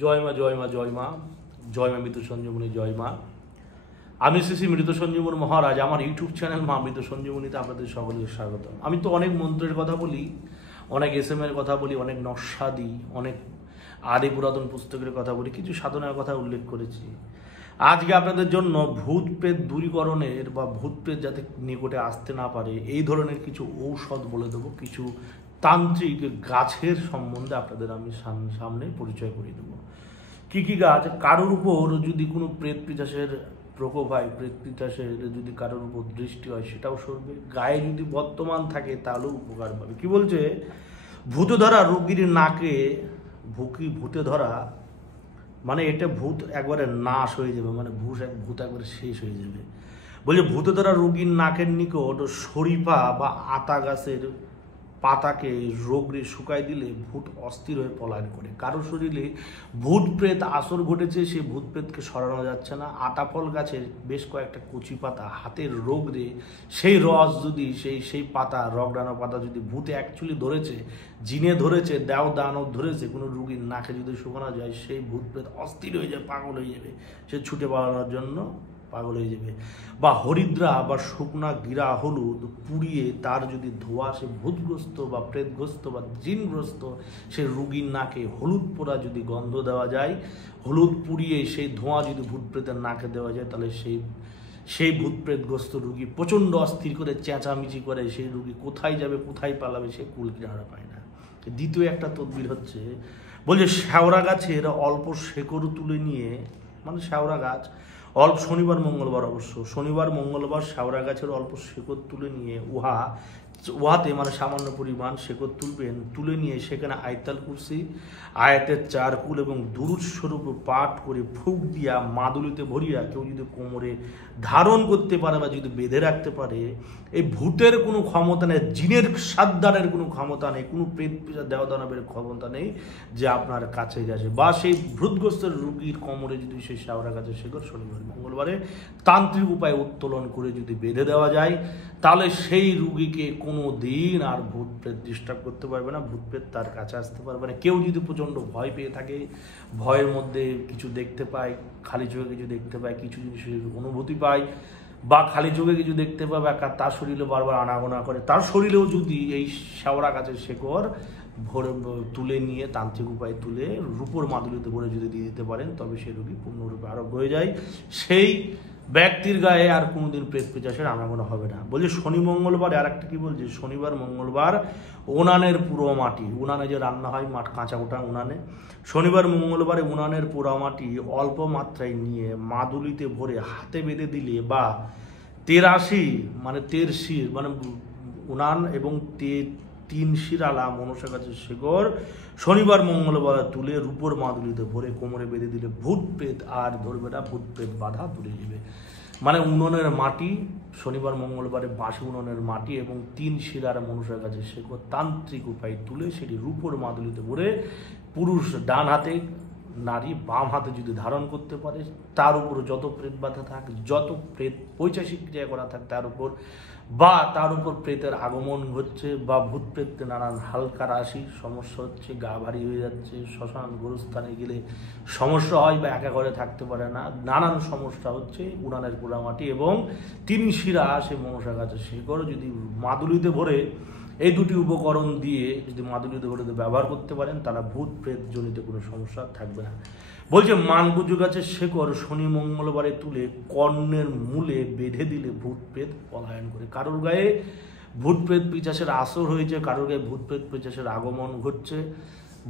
জয় মা জয় মা জয় মা জয় মা মৃত সঞ্জীবনী জয় মা। আমি শ্রী মৃত সঞ্জীবনী মহারাজ, আমার ইউটিউব চ্যানেল মা মৃত সঞ্জীবনীতে আপনাদের সকলকে স্বাগত। আমি তো অনেক মন্ত্রের কথা বলি, অনেক এর কথা বলি, অনেক নকশা দিই, অনেক আদি পুরাতন পুস্তকের কথা বলি, কিছু সাধনার কথা উল্লেখ করেছি। আজকে আপনাদের জন্য ভূত প্রেত দূরীকরণের বা ভূত প্রেত যাতে নিকটে আসতে না পারে এই ধরনের কিছু ঔষধ বলে দেবো, কিছু তান্ত্রিক গাছের সম্বন্ধে আপনাদের আমি সামনে পরিচয় করিয়ে দেবো। কী কী গাছ? কারোর উপর যদি কোনো প্রেত পিশাচের প্রকোপ হয়, প্রেত পিশাচের যদি কারোর উপর দৃষ্টি হয় সেটাও সরবে। গায়ে যদি বর্তমান থাকে তাহলেও উপকার পাবে। কি বলছে? ভূতে ধরা রোগীর নাকে ভূতে ধরা মানে এটা ভূত একবারে নাশ হয়ে যাবে, মানে ভূত একবারে শেষ হয়ে যাবে। বলছে ভূতে ধরা রোগীর নাকের নিকট শরীফা বা আতা গাছের পাতাকে রোগরে শুকাই দিলে ভূত অস্থির হয়ে পলায়ন করে। কারো শরীরে ভূত প্রেত আসর ঘটেছে, সেই ভূত প্রেতকে সরানো যাচ্ছে না, আতাফল গাছের বেশ কয়েকটা কচি পাতা হাতের রোগরে সেই রস যদি সেই পাতা রগড়ানো পাতা যদি ভূতে অ্যাকচুয়ালি ধরেছে, জিনে ধরেছে, দেও দানব ধরেছে, কোনো রুগীর নাকে যদি শুকানো যায় সেই ভূত প্রেত অস্থির হয়ে যায়, পাগল হয়ে যাবে, সে ছুটে পালানোর জন্য পাগল হয়ে যাবে। বা হরিদ্রা বা শুকনা গিরা হলুদ পুড়িয়ে তার যদি ধোয়া সে ভূতগ্রস্ত বা প্রেতগ্রস্ত বা জিনগ্রস্ত সে রুগীর নাকে হলুদ পোড়া যদি গন্ধ দেওয়া যায়, হলুদ পুড়িয়ে সেই ধোঁয়া যদি ভূত প্রেতের নাকে দেওয়া যায়, তাহলে সেই ভূত প্রেতগ্রস্ত রুগী প্রচণ্ড অস্থির করে চেঁচামেচি করে, সেই রুগী কোথায় যাবে কোথায় পালাবে সে কুল কিনারা পায় না। দ্বিতীয় একটা তদবির হচ্ছে, বলছে শ্যাওড়া গাছের অল্প শেকড় তুলে নিয়ে, মানে শ্যাওড়া গাছ অল্প শনিবার মঙ্গলবার, অবশ্য শনিবার মঙ্গলবার শ্যাওড়া গাছের অল্প শেকড় তুলে নিয়ে উহাতে মানে সামান্য পরিমাণ শেকড় তুলবেন, তুলে নিয়ে সেখানে আয়তাল কুরসি, আয়াতের 4 কুল এবং দুরূদ স্বরূপ পাঠ করে ফুঁক দিয়া মাদুলিতে ভরিয়া কেউ যদি কোমরে ধারণ করতে পারে বা যদি বেঁধে রাখতে পারে, এই ভূতের কোনো ক্ষমতা নেই, জিনের সাদ্দারের কোনো ক্ষমতা নেই, কোনো প্রেত পিশাচ দেওয়া দানবের ক্ষমতা নেই যে আপনার কাছে গেছে। বা সেই ভূতগ্রস্ত রোগীর কোমরে যদি সেই শ্যাওড়া গাছের শেকড় শনিবার মঙ্গলবারে তান্ত্রিক উপায়ে উত্তোলন করে যদি বেঁধে দেওয়া যায়, তাহলে সেই রুগীকে কোনো দিন আর ভূত প্রেত ডিস্টার্ব করতে পারবে না, ভূত প্রেত তার কাছে আসতে পারবে না। কেউ যদি প্রচণ্ড ভয় পেয়ে থাকে, ভয়ের মধ্যে কিছু দেখতে পায়, খালি চোখে কিছু দেখতে পায়, কিছু জিনিসের অনুভূতি পায়, বা খালি চোখে কিছু দেখতে পাবে, তার শরীরে বারবার আনাগোনা করে, তার শরীরেও যদি এই শ্যাওড়া গাছের শেকড় ভরে তুলে নিয়ে তান্ত্রিক উপায় তুলে রূপোর মাদুলিতে ভরে যদি দিয়ে দিতে পারেন, তবে সেই রোগী পূর্ণরূপে আরোগ্য হয়ে যায়। সেই ব্যক্তির গায়ে আর কোনোদিন প্রেত পিশাচের আনাগোনা হবে না। বলছে শনি মঙ্গলবার আর একটা কি বলছে, শনিবার মঙ্গলবার উনানের পুরো মাটি, উনানে যে রান্না হয় কাঁচা ওটা উনানে, শনিবার মঙ্গলবারে উনানের পোড়া মাটি অল্প মাত্রায় নিয়ে মাদুলিতে ভরে হাতে বেঁধে দিলে, বা 83 মানে 13 মানে উনান এবং 3 শিরালা মনসা গাছের শেকড় শনিবার মঙ্গলবার তুলে রূপোর মাদুলিতে ভরে কোমরে বেঁধে দিলে ভূত প্রেত আর ধরবে না, ভূত প্রেত বাধা দূরে যাবে। মানে উনুনের মাটি, শনিবার মঙ্গলবারে বাসি উনুনের মাটি এবং 3 শিরার মনসা গাছের শেকড় তান্ত্রিক উপায় তুলে সেটি রূপোর মাদুলিতে ভরে পুরুষ ডান হাতে, নারী বাম হাতে যদি ধারণ করতে পারে, তার উপর যত প্রেত বাধা থাক, যত প্রেত পৈশাচিক ক্রিয়া করা থাক তার উপর, বা তার উপর প্রেতের আগমন হচ্ছে, বা ভূত প্রেতে নানান হালকা রাশি সমস্যা হচ্ছে, গা ভারী হয়ে যাচ্ছে, শ্মশান গোরস্থানে গেলে সমস্যা হয়, বা একা ঘরে থাকতে পারে না, নানান সমস্যা হচ্ছে, উনানের পোড়ামাটি এবং 3 শিরা সে মনসা গাছের শেকড় যদি মাদুলিতে ভরে, এই দুটি উপকরণ দিয়ে যদি মাদুলিতে ভরে ব্যবহার করতে পারেন, তারা ভূত প্রেত জনিত কোনো সমস্যা থাকবে না। বলছে মানগুজু গাছের শেকড় শনি মঙ্গলবারে তুলে কর্ণের মূলে বেঁধে দিলে ভূত প্রেত পলায়ন করে। কারোর গায়ে ভূত প্রেত পিশাচের আসর হয়েছে, কারোর গায়ে ভূত প্রেত পিশাচের আগমন ঘটছে,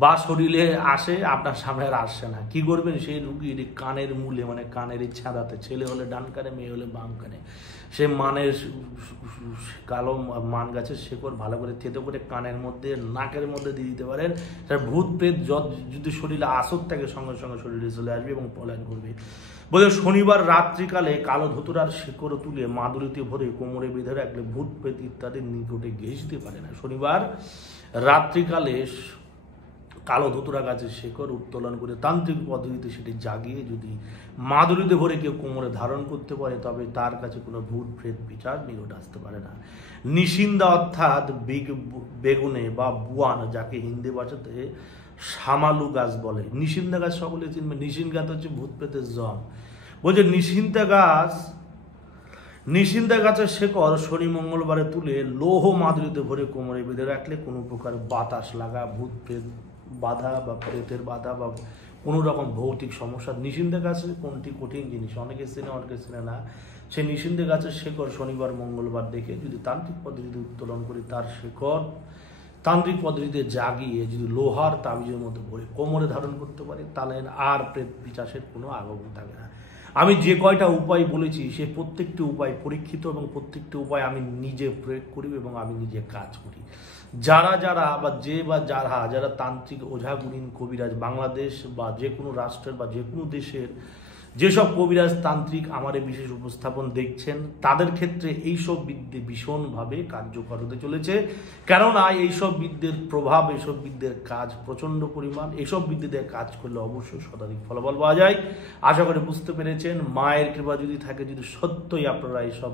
বা শরীরে আসে, আপনার সামনে আর আসছে না, কি করবেন? সেই রুগীর কানের মূলে মানে কানের ছাদাতে, ছেলে হলে ডান কানে, মেয়ে হলে বাম কানে, সে মানের কালো মান গাছের শেকড় ভালো করে থেতো করে কানের মধ্যে নাকের মধ্যে দিয়ে দিতে পারেন। তার ভূত প্রেত যদি শরীরে আসর থাকে সঙ্গে সঙ্গে শরীরে চলে আসবে এবং পলায়ন করবে। বলে শনিবার রাত্রিকালে কালো ধতুরার শেকড় তুলে মাদুলিতে ভরে কোমরে বেঁধে রাখলে ভূত প্রেত ইত্যাদি নিকটে ঘেঁষতে পারে না। শনিবার রাত্রিকালে কালো ধতুরা গাছের শেকড় উত্তোলন করে তান্ত্রিক পদ্ধতিতে সেটি জাগিয়ে যদি মাদুলিতে ভরে কেউ কোমরে ধারণ করতে পারে, তবে তার কাছে কোনো ভূত প্রেত পিশাচ নিকট আসতে পারে না। নিশিন্দা অর্থাৎ বেগুনে বা বুয়ান, যাকে হিন্দি ভাষাতে শামালু গাছ বলে। নিশিন্দা গাছ সকলে চিনবে। নিশিন্দা গাছ হচ্ছে ভূত প্রেতের জম। বলছে নিশিন্দা গাছের শেকড় শনি মঙ্গলবারে তুলে লৌহ মাদুরিতে ভরে কোমরে বেঁধে রাখলে কোনো প্রকার বাতাস লাগা, ভূত প্রেত বাধা বা প্রেতের বাধা বা কোনো রকম ভৌতিক সমস্যা। নিশিন্দা গাছের কোনটি কঠিন জিনিস, অনেকে চেনে অনেকে চেনে না। সেই নিশিন্দা গাছের শেকড় শনিবার মঙ্গলবার দেখে যদি তান্ত্রিক পদ্ধতিতে উত্তোলন করি, তার শেকড় তান্ত্রিক পদ্ধতিতে জাগিয়ে যদি লোহার তাবিজের মতো ভরে কোমরে ধারণ করতে পারে, তাহলে আর প্রেত পিশাচের কোনো আগমন থাকে না। আমি যে কয়টা উপায় বলেছি সে প্রত্যেকটি উপায় পরীক্ষিত এবং প্রত্যেকটি উপায় আমি নিজে প্রয়োগ করি এবং আমি নিজে কাজ করি। যারা তান্ত্রিক ওঝা গুণিন কবিরাজ বাংলাদেশ বা যে কোনো রাষ্ট্রের বা যে কোনো দেশের যেসব কবিরাজ তান্ত্রিক আমার এই বিশেষ উপস্থাপন দেখছেন, তাদের ক্ষেত্রে এইসব বিদ্যে ভীষণভাবে কার্যকর হতে চলেছে। কেননা এইসব বিদ্যের প্রভাব, এইসব বিদ্যের কাজ প্রচণ্ড পরিমাণ। এইসব বিদ্যে দিয়ে কাজ করলে অবশ্যই শতাধিক ফলাফল পাওয়া যায়। আশা করে বুঝতে পেরেছেন। মায়ের কৃপা যদি থাকে, যদি সত্যই আপনারা এইসব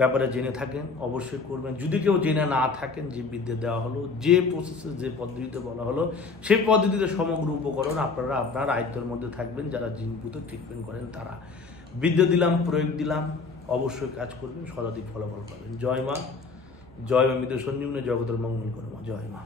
ব্যাপারে জেনে থাকেন, অবশ্যই করবেন। যদি কেউ জেনে না থাকেন, যে বিদ্যে দেওয়া হলো, যে প্রসেসে যে পদ্ধতিতে বলা হলো, সেই পদ্ধতিতে সমগ্র উপকরণ আপনারা আপনার আয়ত্তের মধ্যে থাকবেন। যারা জিনভূত ট্রিটমেন্ট করেন তারা বিদ্যে দিলাম, প্রয়োগ দিলাম, অবশ্যই কাজ করবেন, শতাধিক ফলাফল পাবেন। জয় মা, জয় মা মৃত সঞ্জীবনী, জগতের মঙ্গল করো মা, জয় মা।